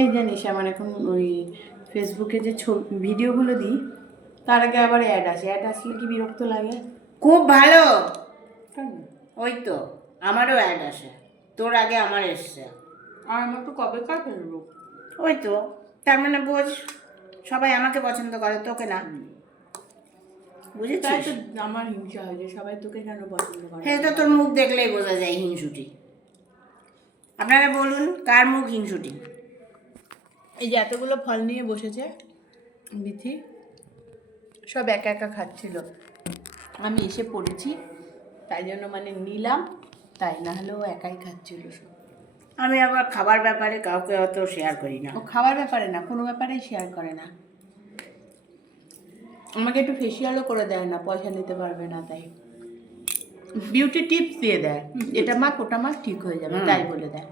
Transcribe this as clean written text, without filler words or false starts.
এই জানিস আমার এখন ওই ফেসবুকে যে ভিডিওগুলো দিই তার আগে আবার অ্যাড আসে, অ্যাড আসলে কি বিরক্ত লাগে? খুব ভালো। কেন? ওই তো আমারও অ্যাড আসে, তোর আগে আমার এসছে। আর আমার তো কবে কার ফেসবুক। ওই তো, তার মানে বোঝ সবাই আমাকে পছন্দ করে, তোকে না। তাই বুঝেছিস? তো আমার হিংসা হয় যে সবাই তোকে কেন পছন্দ করে। হ্যাঁ, তো তোর মুখ দেখলেই বোঝা যায় হিংসুটি। আপনারা বলুন কার মুখ হিংসুটি? এই যে এতগুলো ফল নিয়ে বসেছে বিথি, সব একা একা খাচ্ছিল, আমি এসে পড়েছি তাই জন্য মানে নিলাম, তাই না হলেও একাই খাচ্ছিল সব। আমি আবার খাবার ব্যাপারে কাউকে অত শেয়ার করি না। ও খাবার ব্যাপারে না, কোনো ব্যাপারেই শেয়ার করে না। আমাকে একটু ফেসিয়ালও করে দেয় না, পয়সা নিতে পারবে না তাই। বিউটি টিপস দিয়ে দেয়, এটা মাখ ওটা মাখ ঠিক হয়ে যাবে, তাই বলে দেয়।